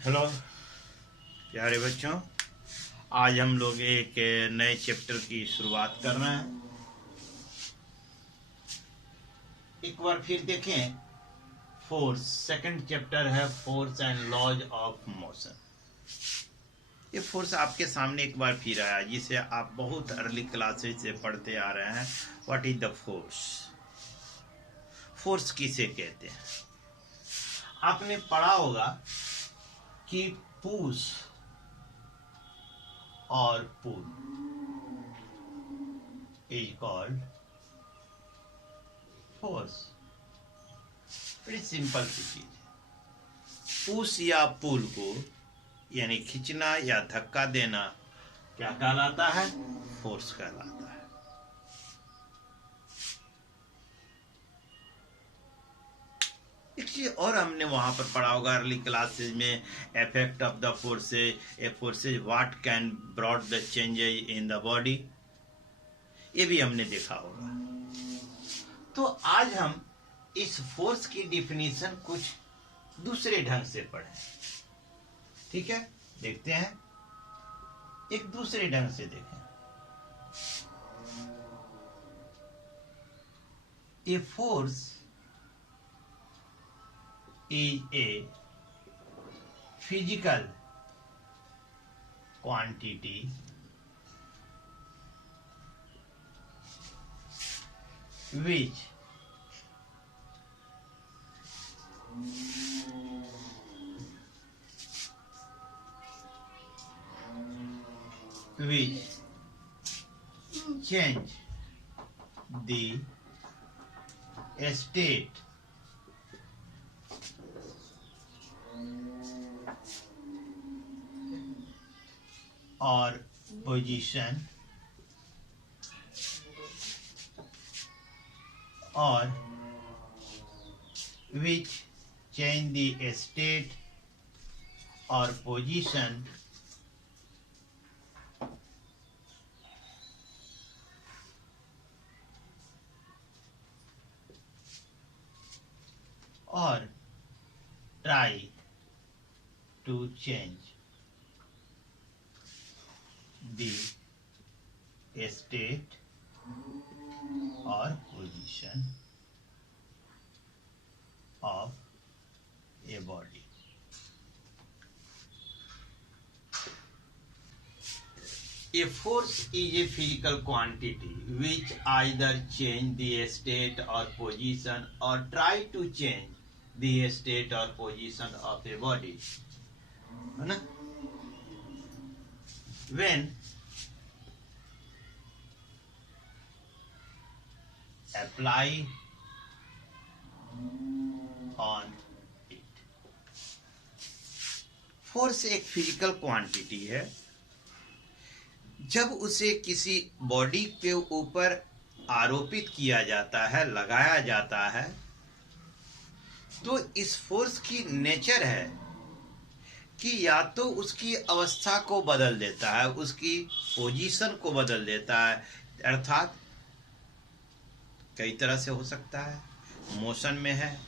Hello प्यारे बच्चों, आज हम लोग एक नए चैप्टर की शुरुआत कर रहे हैं। एक बार फिर देखें, फोर्स सेकंड चैप्टर है, force and laws of motion. ये फोर्स आपके सामने एक बार फिर आया, जिसे आप बहुत अर्ली क्लासेस से पढ़ते आ रहे हैं। What is the force? Force किसे कहते हैं? आपने पढ़ा होगा कि पुश और पुल is called force। बड़ी सिंपल सी चीज है। पुश या पुल को यानी खींचना या धक्का देना क्या कहलाता है? फोर्स कहलाता है। एक चीज और हमने वहां पर पढ़ा होगा अर्ली क्लासेज में, effect of the forces, A forces what can brought the changes in the body, ये भी हमने देखा होगा। तो आज हम इस फोर्स की डिफिनीशन कुछ दूसरे ढंग से पढ़ें। ठीक है, देखते हैं, एक दूसरे ढंग से देखें। A force is a physical quantity which change the state or position or which change the state or position or try to change the state or position of a body। A force is a physical quantity which either change the state or position or try to change the state or position of a body, है ना? When apply on it। Force एक physical quantity है, जब उसे किसी body के ऊपर आरोपित किया जाता है, लगाया जाता है, तो इस फोर्स की नेचर है कि या तो उसकी अवस्था को बदल देता है, उसकी पोजीशन को बदल देता है, अर्थात कई तरह से हो सकता है। मोशन में है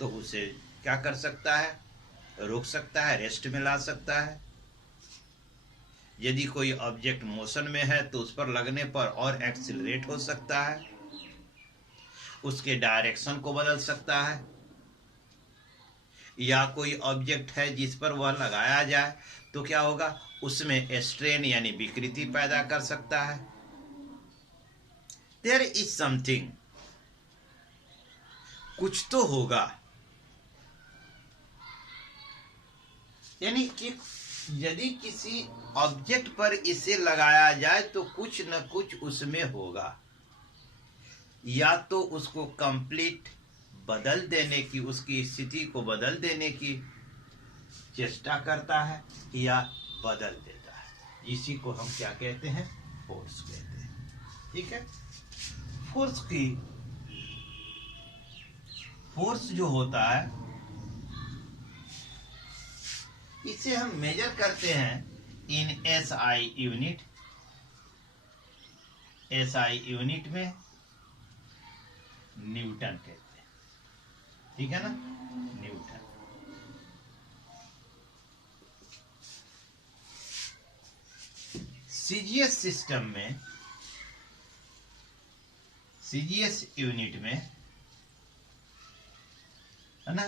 तो उसे क्या कर सकता है? रोक सकता है, रेस्ट में ला सकता है। यदि कोई ऑब्जेक्ट मोशन में है तो उस पर लगने पर और एक्सिलरेट हो सकता है, उसके डायरेक्शन को बदल सकता है, या कोई ऑब्जेक्ट है जिस पर वह लगाया जाए तो क्या होगा? उसमें स्ट्रेन यानी विकृति पैदा कर सकता है। देयर इज समथिंग, कुछ तो होगा, यानी कि यदि किसी ऑब्जेक्ट पर इसे लगाया जाए तो कुछ न कुछ उसमें होगा। या तो उसको कंप्लीट बदल देने की, उसकी स्थिति को बदल देने की चेष्टा करता है, या बदल देता है। इसी को हम क्या कहते हैं? फोर्स कहते हैं। ठीक है, फोर्स जो होता है, इसे हम मेजर करते हैं in SI unit. SI unit में न्यूटन कहते हैं। ठीक है ना, न्यूटन। सीजीएस सिस्टम में, सीजीएस यूनिट में, है ना,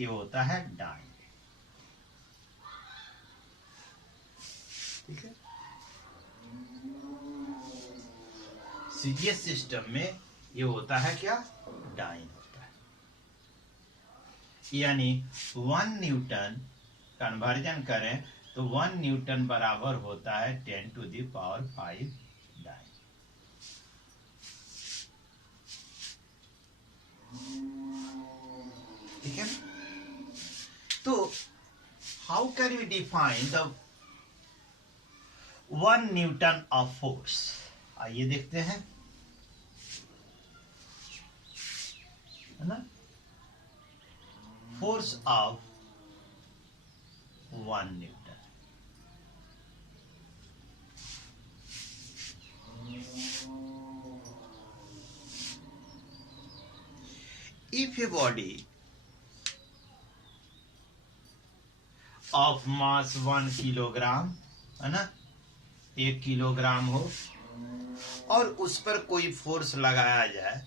ये होता है डाइन। ठीक है, सीजीएस सिस्टम में ये होता है क्या, डाइन होता है। यानी 1 न्यूटन कन्वर्जन करें तो 1 न्यूटन बराबर होता है 10⁵ डाइन। ठीक है, तो how can we define the 1 newton of force? आइए देखते हैं, है ना, force of 1 newton. If a body of mass 1 kilogram, है ना, 1 किलोग्राम हो, और उस पर कोई फोर्स लगाया जाए,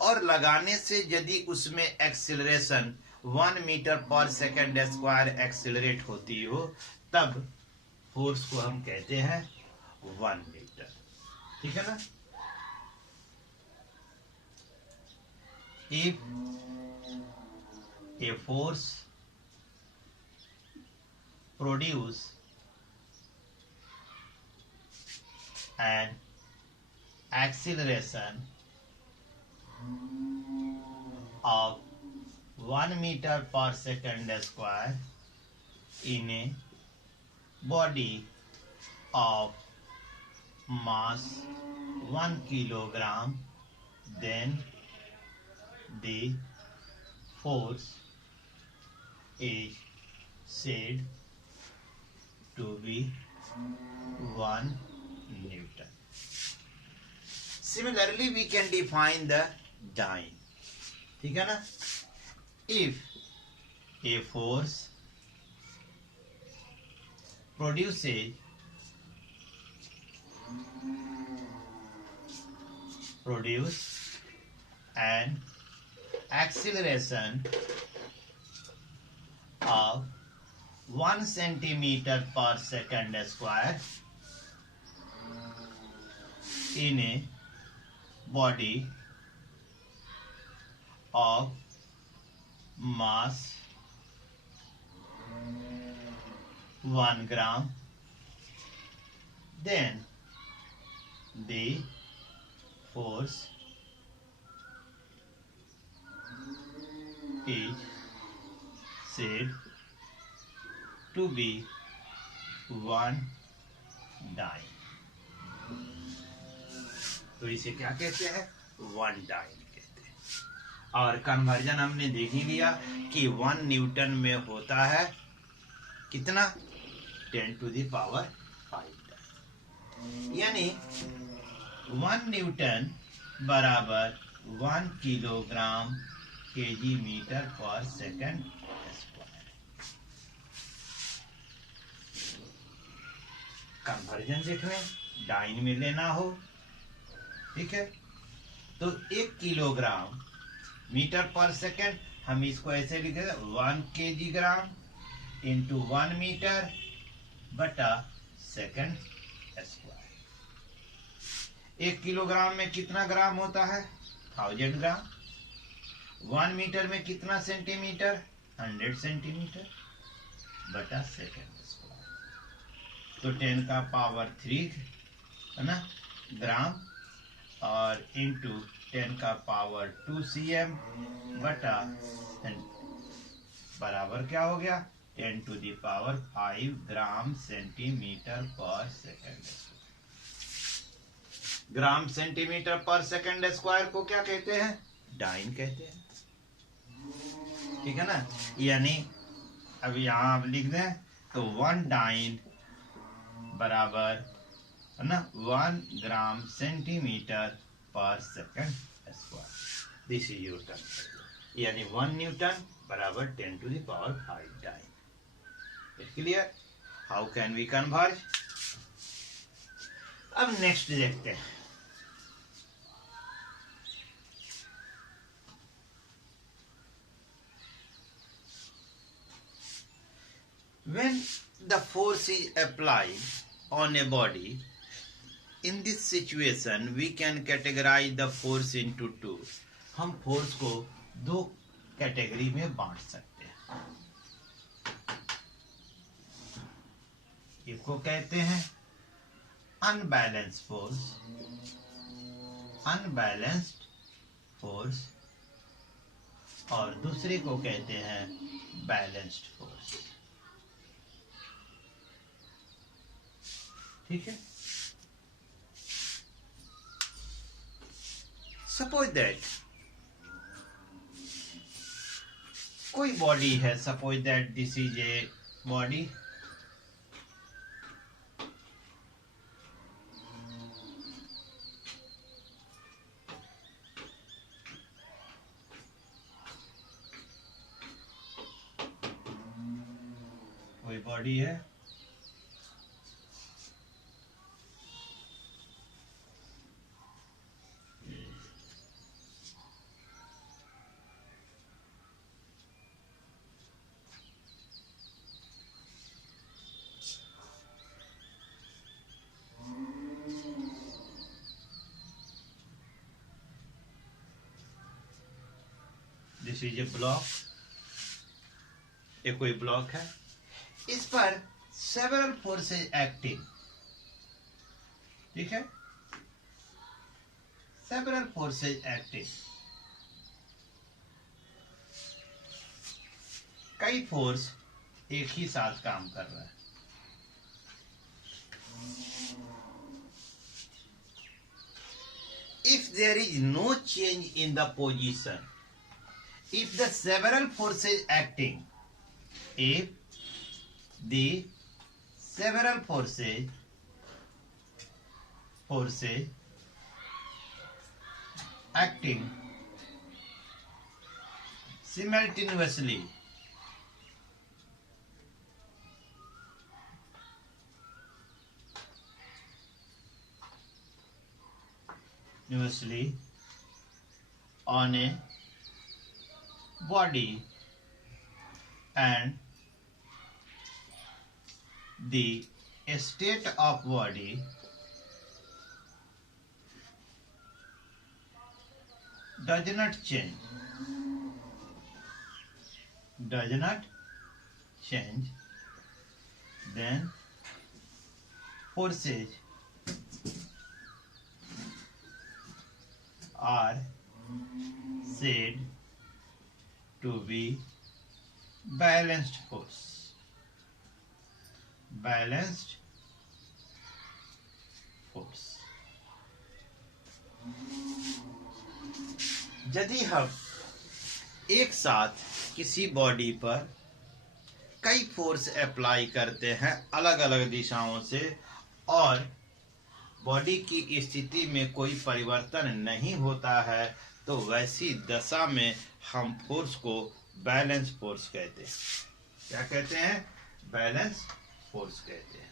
और लगाने से यदि उसमें एक्सिलरेशन 1 मीटर पर सेकेंड स्क्वायर एक्सिलरेट होती हो, तब फोर्स को हम कहते हैं 1 मीटर। ठीक है ना। If a force produce an acceleration of 1 meter per second square in a body of mass 1 kilogram, then the force is said to be 1 Newton. Similarly, we can define the dyne. ठीक है ना। If a force produces an acceleration of 1 centimeter per second square in a body of mass 1 gram, then the force is said to be 1 dyne. तो इसे क्या कहते हैं, 1 dine कहते हैं। और कन्वर्जन हमने देख ही लिया कि 1 न्यूटन में होता है कितना, 10⁵ डाइन। यानी 1 न्यूटन बराबर 1 किलोग्राम केजी मीटर पर सेकंड स्क्वायर। कन्वर्जन देखें, डाइन में लेना हो, ठीक है, तो 1 किलोग्राम मीटर पर सेकंड, हम इसको ऐसे लिखे 1 केजी ग्राम इंटू 1 मीटर बटा सेकंड स्क्वायर। 1 किलोग्राम में कितना ग्राम होता है, 1000 ग्राम। 1 मीटर में कितना सेंटीमीटर, 100 सेंटीमीटर बटा सेकंड स्क्वायर। तो 10⁻³ है ना ग्राम, और इंटू 10⁻² cm बटा बराबर क्या हो गया, 10⁵ ग्राम सेंटीमीटर पर सेकंड। ग्राम सेंटीमीटर पर सेकंड स्क्वायर को क्या कहते हैं, डाइन कहते हैं। ठीक है ना। यानी अब यहाँ आप लिख दें तो 1 डाइन बराबर, है ना, 1 gram centimetre per second square. This is your term. यानी 1 न्यूटन बराबर 10⁵ dyne. Clear? How can we converge? अब नेक्स्ट देखते हैं। When the force is applied on a body, in this situation we can categorize the force into two. हम force को दो category में बांट सकते हैं। एक को कहते हैं अनबैलेंस्ड फोर्स, अनबैलेंस्ड फोर्स, और दूसरे को कहते हैं बैलेंस्ड फोर्स। ठीक है। सपोज दैट कोई बॉडी है, suppose that this is a body, कोई बॉडी है, दिस इज ए ब्लॉक, ये कोई ब्लॉक है, इस पर सेवरल फोर्सेज एक्टिंग। ठीक है, सेवरल फोर्सेज एक्टिंग, कई फोर्स एक ही साथ काम कर रहा है। If there is no change in the position, if the several forces acting, if the several forces acting simultaneously, on a body, and the state of body does not change, then forces are said to be balanced force, balanced force। यदि हम एक साथ किसी body पर कई force apply करते हैं अलग अलग दिशाओं से, और बॉडी की स्थिति में कोई परिवर्तन नहीं होता है, तो वैसी दशा में हम फोर्स को बैलेंस फोर्स कहते हैं। क्या कहते हैं? बैलेंस फोर्स कहते हैं।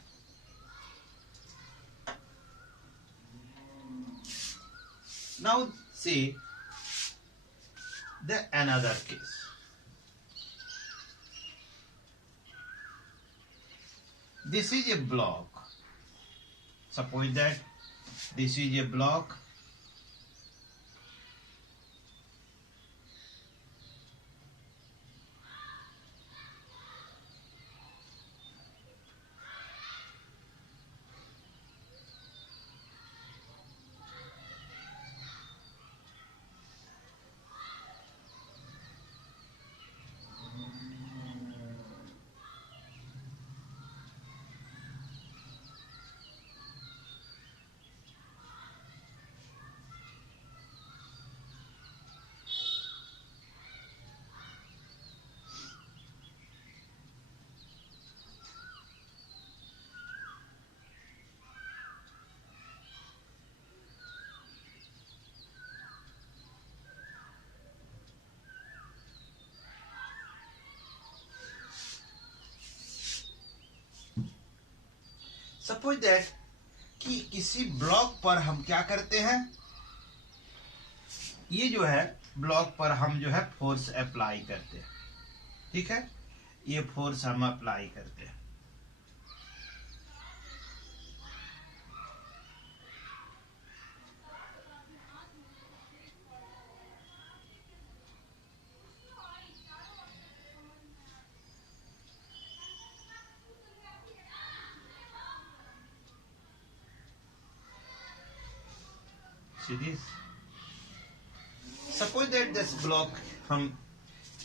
Now see the another case. This is a block. Suppose that this is a block, suppose that कि किसी ब्लॉक पर हम क्या करते हैं, ये जो है ब्लॉक पर हम जो है फोर्स अप्लाई करते हैं, ठीक है, ये फोर्स हम अप्लाई करते हैं। See this? Suppose that this block, हम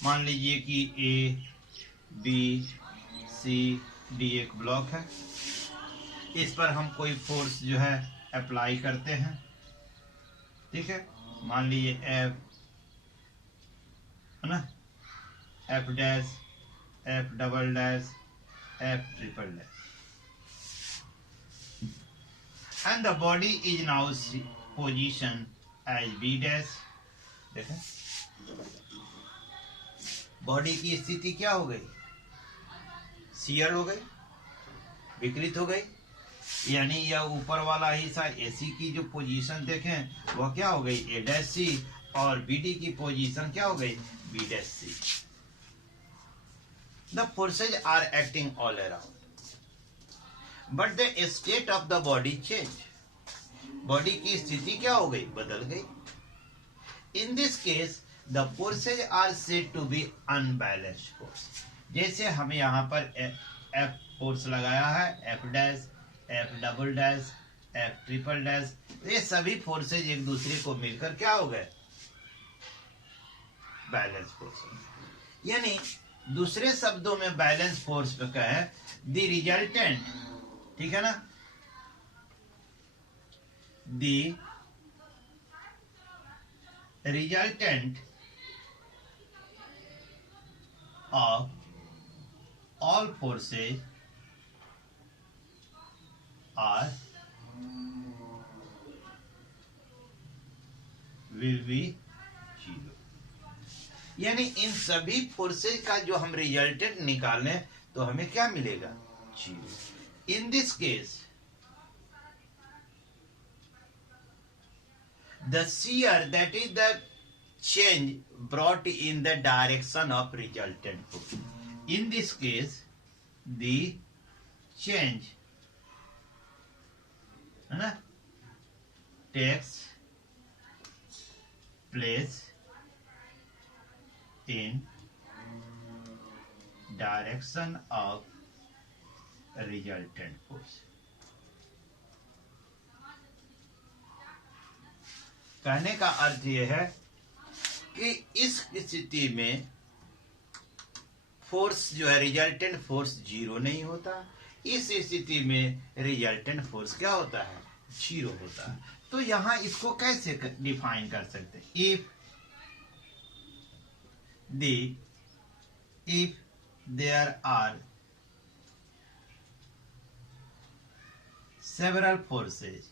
मान लीजिए कि A, B, C, D एक ब्लॉक है, इस पर हम कोई फोर्स जो है अप्लाई करते हैं, ठीक है, मान लीजिए F है ना, F dash, F double dash, F triple dash, and the body is now position as B dash। देखें बॉडी की स्थिति क्या हो गई, शियर हो गई, विकृत हो गई, यानी यह ऊपर वाला हिस्सा AC की जो पोजीशन देखें वह क्या हो गई A डैश C, और BD की पोजीशन क्या हो गई B dash C। The forces are acting all around, but the state of the body change। Body की स्थिति क्या हो गई, बदल गई। In this case the forces are said to be unbalanced force. जैसे हमें यहाँ पर F फोर्स लगाया है, F dash, F double dash, F triple dash, ये सभी फोर्सेज एक दूसरे को मिलकर क्या हो गए, बैलेंस फोर्स। यानी दूसरे शब्दों में बैलेंस फोर्स पे कहें द रिजल्टेंट, ठीक है ना, the resultant of all forces are will be zero। यानी इन सभी फोर्सेज का जो हम रिजल्टेंट निकालें तो हमें क्या मिलेगा, zero. In this case the shear, that is the change brought in the direction of resultant force। In this case the change है ना takes place in direction of resultant force। कहने का अर्थ यह है कि इस स्थिति में फोर्स जो है रिजल्टेंट फोर्स जीरो नहीं होता, इस स्थिति में रिजल्टेंट फोर्स क्या होता है, जीरो होता है। तो यहां इसको कैसे डिफाइन कर सकते हैं, if there are several forces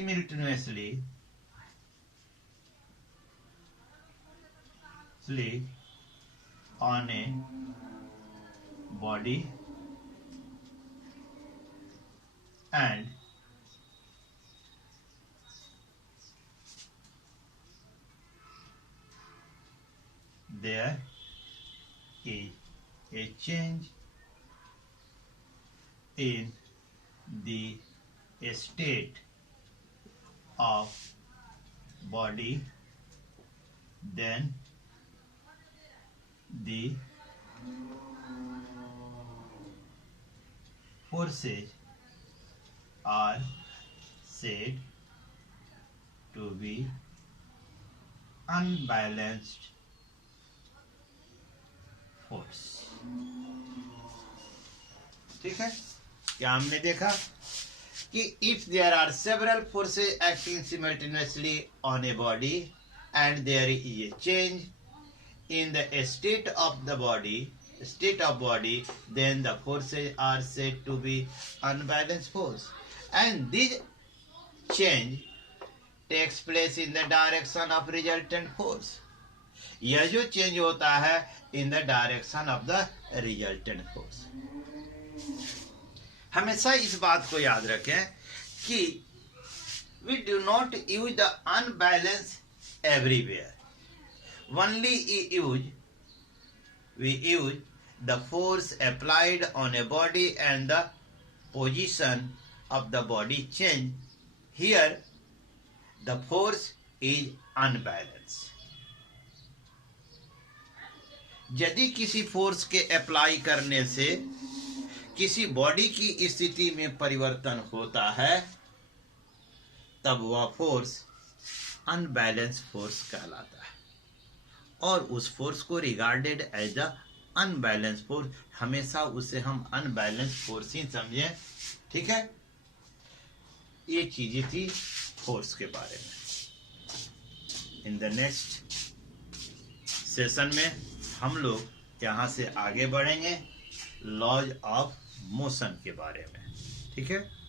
acting simultaneously on a body and there is a change in the state of body, then the forces are said to be unbalanced force। ठीक है, क्या हमने देखा कि if there are several forces acting simultaneously on a body and there is a change in the state of body, then the forces are said to be unbalanced force, and this change takes place in the direction of resultant force। यह जो change होता है in the direction of the resultant force. हमेशा इस बात को याद रखें कि we do not use the unbalance everywhere. Only we use the force applied on a body and the position of the body change. Here the force is unbalanced. यदि किसी force के अप्लाई करने से किसी बॉडी की स्थिति में परिवर्तन होता है तब वह फोर्स अनबैलेंस फोर्स कहलाता है, और उस फोर्स को regarded as a unbalance force, हमेशा उसे हम अनबैलेंस फोर्स ही समझें। ठीक है, ये चीजें थी फोर्स के बारे में। इन द नेक्स्ट सेशन में हम लोग यहाँ से आगे बढ़ेंगे लॉज ऑफ मोशन के बारे में। ठीक है।